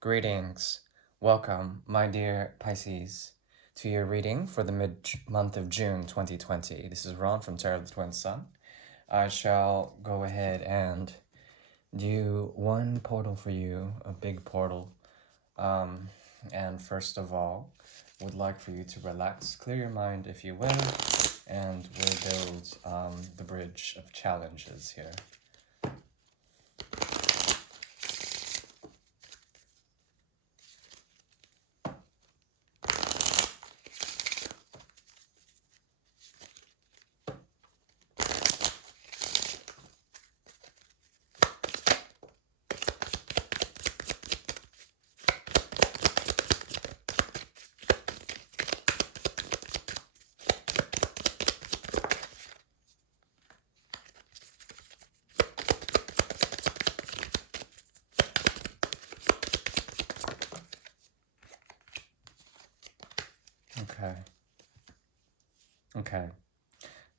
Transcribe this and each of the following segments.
Greetings. Welcome, my dear Pisces, to your reading for the mid-month of June 2020. This is Ron from Tarot of the Twin Sun. I shall go ahead and do one portal for you, a big portal. And first of all, would like for you to relax, clear your mind if you will, and we'll build the bridge of challenges here. Okay.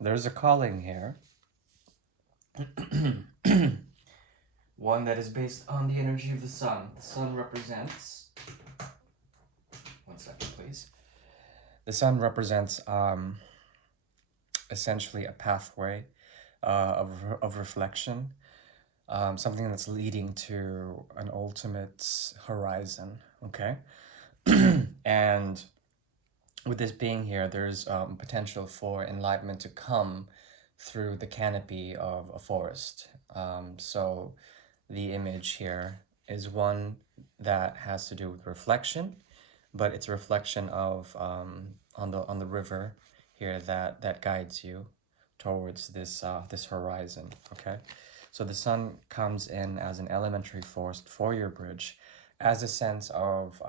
There's a calling here. One that is based on the energy of the sun. The sun represents... One second, please. The sun represents essentially a pathway of reflection, something that's leading to an ultimate horizon, okay? And with this being here, there's potential for enlightenment to come through the canopy of a forest. So the image here is one that has to do with reflection, but it's a reflection of on the river here that guides you towards this horizon. Okay, so the sun comes in as an elementary force for your bridge, as a sense of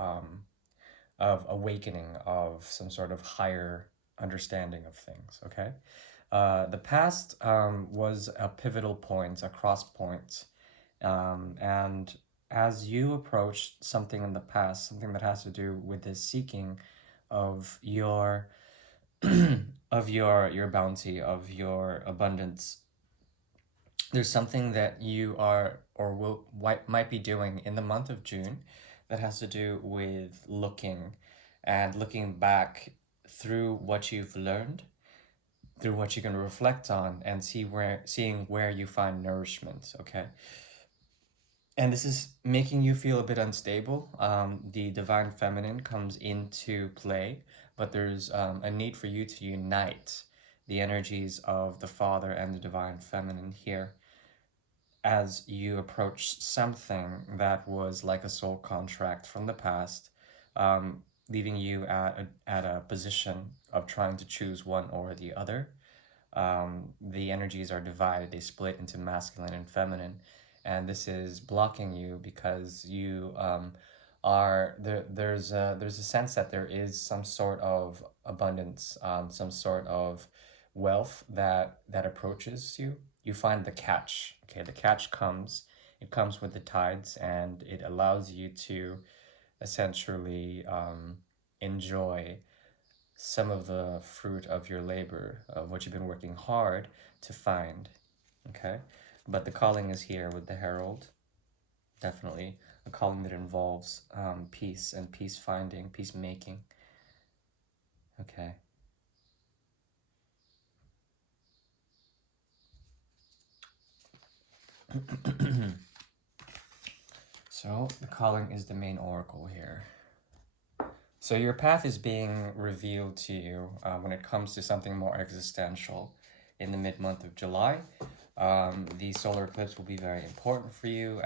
awakening, of some sort of higher understanding of things. Okay, the past was a pivotal point, a cross point, and as you approach something in the past, something that has to do with this seeking of your of your bounty, of your abundance, there's something that you are or might be doing in the month of June that has to do with looking back through what you've learned, through what you can reflect on, and seeing where you find nourishment. Okay, and this is making you feel a bit unstable. The divine feminine comes into play, but there's a need for you to unite the energies of the father and the divine feminine here as you approach something that was like a soul contract from the past, leaving you at a position of trying to choose one or the other. The energies are divided, they split into masculine and feminine, and this is blocking you because you are there. There's a sense that there is some sort of abundance, some sort of wealth that approaches you. You find the catch. Okay, the catch comes. It comes with the tides, and it allows you to essentially enjoy some of the fruit of your labor, of what you've been working hard to find. Okay, but the calling is here with the Herald. Definitely a calling that involves peace and peace finding, peacemaking. Okay. So the calling is the main oracle here. So your path is being revealed to you when it comes to something more existential in the mid-month of July. The solar eclipse will be very important for you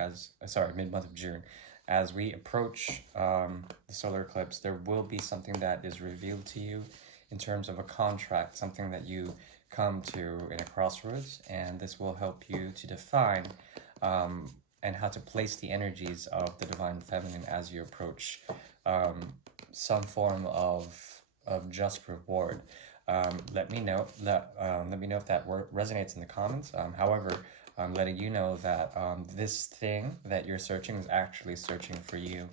mid-month of June. As we approach the solar eclipse, there will be something that is revealed to you in terms of a contract, something that you come to in a crossroads, and this will help you to define and how to place the energies of the divine feminine as you approach some form of just reward. Let me know if that word resonates in the comments. However, I'm letting you know that this thing that you're searching is actually searching for you,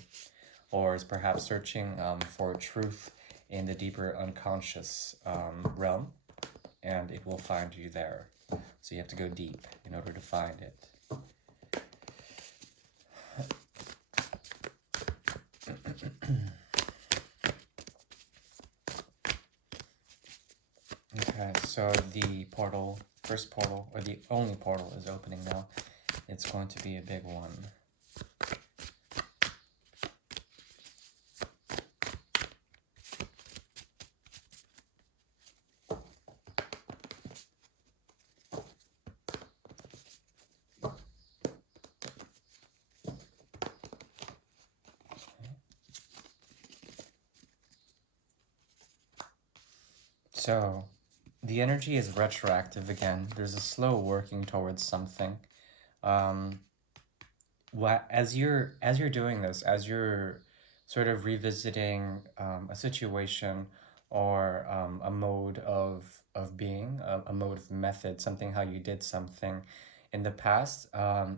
or is perhaps searching for truth in the deeper unconscious realm, and it will find you there. So you have to go deep in order to find it. So the portal, first portal, or the only portal is opening now. It's going to be a big one. So the energy is retroactive again. There's a slow working towards something. Um, as you're doing this, as you're sort of revisiting a situation or a mode of being, a mode of method, something how you did something in the past,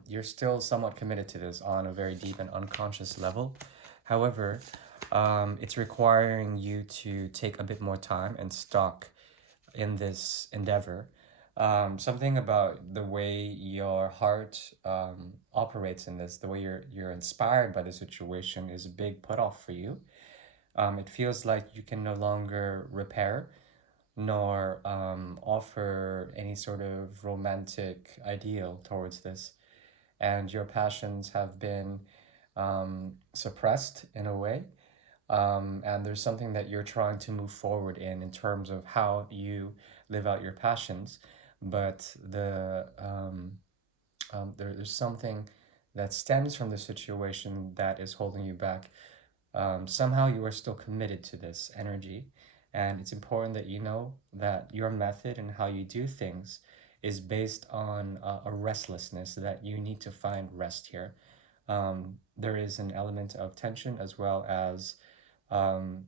you're still somewhat committed to this on a very deep and unconscious level. However, it's requiring you to take a bit more time and stock in this endeavor. Something about the way your heart operates in this, the way you're inspired by the situation, is a big put off for you. It feels like you can no longer repair nor offer any sort of romantic ideal towards this, and your passions have been suppressed in a way, and there's something that you're trying to move forward in terms of how you live out your passions, but there's something that stems from the situation that is holding you back. Somehow you are still committed to this energy, and it's important that you know that your method and how you do things is based on a restlessness, that you need to find rest here. There is an element of tension as well as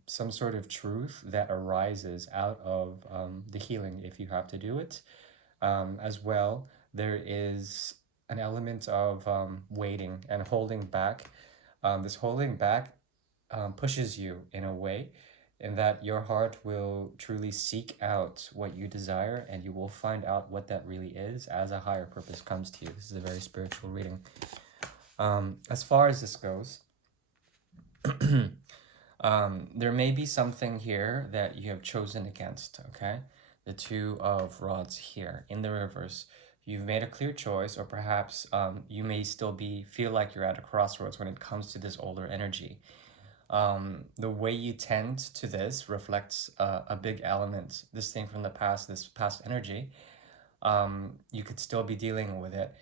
some sort of truth that arises out of the healing if you have to do it. As well, there is an element of waiting and holding back. This holding back pushes you in a way, in that your heart will truly seek out what you desire, and you will find out what that really is as a higher purpose comes to you. This is a very spiritual reading. As far as this goes, there may be something here that you have chosen against, okay? The Two of Rods here in the reverse. You've made a clear choice, or perhaps you may still feel like you're at a crossroads when it comes to this older energy. The way you tend to this reflects a big element, this thing from the past, this past energy. You could still be dealing with it,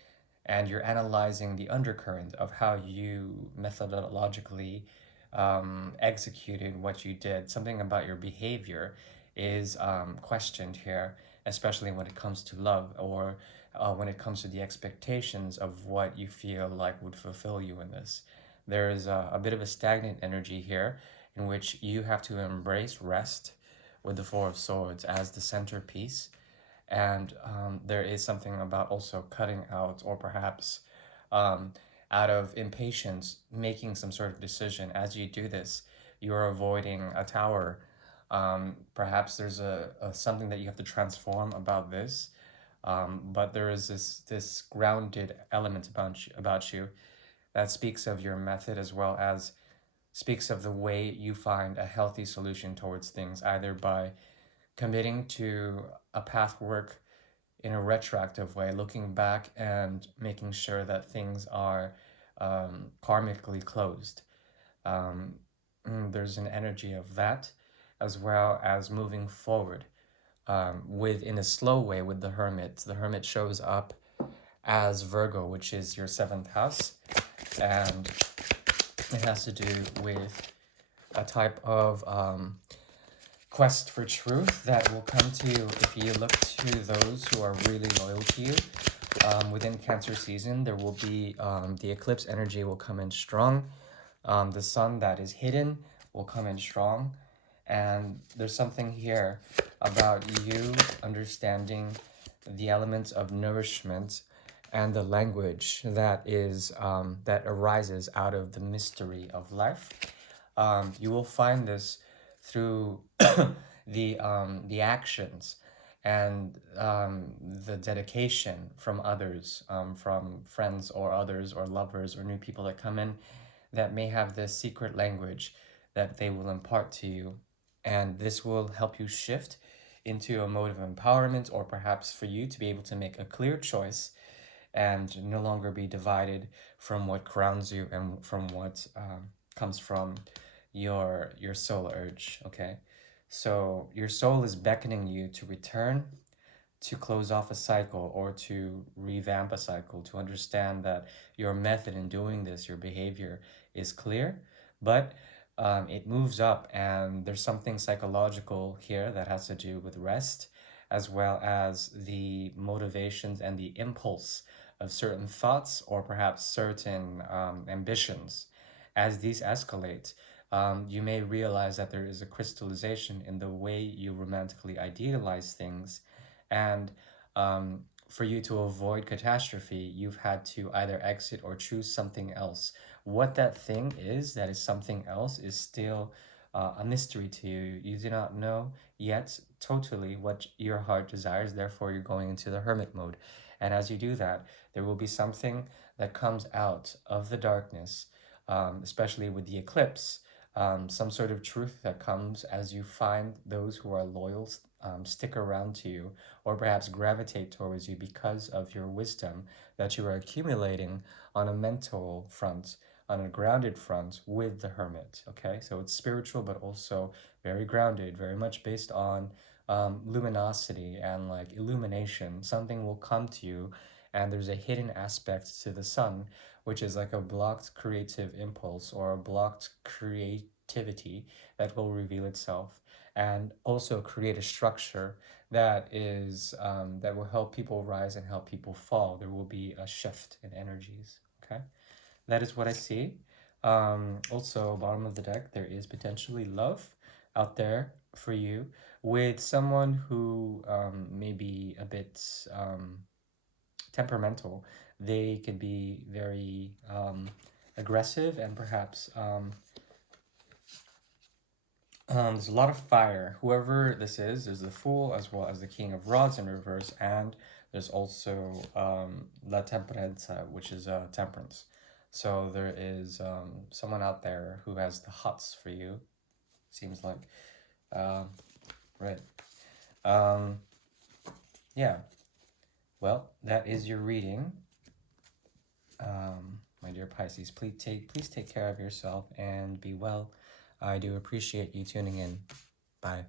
and you're analyzing the undercurrent of how you methodologically executed what you did. Something about your behavior is questioned here, especially when it comes to love, or when it comes to the expectations of what you feel like would fulfill you in this. There is a bit of a stagnant energy here in which you have to embrace rest with the Four of Swords as the centerpiece. And there is something about also cutting out, or perhaps um, out of impatience, making some sort of decision. As you do this, you're avoiding a tower. Perhaps there's a something that you have to transform about this. But there is this grounded element about you that speaks of your method, as well as speaks of the way you find a healthy solution towards things, either by committing to a path work in a retroactive way, looking back and making sure that things are karmically closed. Um, there's an energy of that, as well as moving forward with in a slow way with the Hermit. The Hermit shows up as Virgo, which is your seventh house, and it has to do with a type of quest for truth that will come to you if you look to those who are really loyal to you. Within Cancer season, there will be the eclipse energy will come in strong. The sun that is hidden will come in strong. And there's something here about you understanding the elements of nourishment and the language that is that arises out of the mystery of life. You will find this through the actions and the dedication from others, from friends or others or lovers or new people that come in, that may have this secret language that they will impart to you, and this will help you shift into a mode of empowerment, or perhaps for you to be able to make a clear choice and no longer be divided from what grounds you and from what comes from your soul urge. Okay, so your soul is beckoning you to return, to close off a cycle, or to revamp a cycle, to understand that your method in doing this, your behavior, is clear, but it moves up, and there's something psychological here that has to do with rest, as well as the motivations and the impulse of certain thoughts, or perhaps certain ambitions. As these escalate, you may realize that there is a crystallization in the way you romantically idealize things, and for you to avoid catastrophe, you've had to either exit or choose something else. What that thing is, that is something else, is still a mystery to you. You do not know yet totally what your heart desires, therefore, you're going into the hermit mode. And as you do that, there will be something that comes out of the darkness, especially with the eclipse. Some sort of truth that comes as you find those who are loyal, stick around to you, or perhaps gravitate towards you because of your wisdom that you are accumulating on a mental front, on a grounded front with the hermit. Okay, so it's spiritual, but also very grounded, very much based on luminosity and like illumination. Something will come to you, and there's a hidden aspect to the sun, which is like a blocked creative impulse or a blocked creativity that will reveal itself, and also create a structure that is that will help people rise and help people fall. There will be a shift in energies. Okay, that is what I see. Also, bottom of the deck, there is potentially love out there for you with someone who may be a bit temperamental. They could be very aggressive, and perhaps there's a lot of fire. Whoever this is, there's the Fool as well as the King of Rods in reverse, and there's also La Temperanza, which is temperance. So there is someone out there who has the hots for you, seems like. Um, right. Um, yeah. Well, that is your reading. My dear Pisces, please take care of yourself and be well. I do appreciate you tuning in. Bye.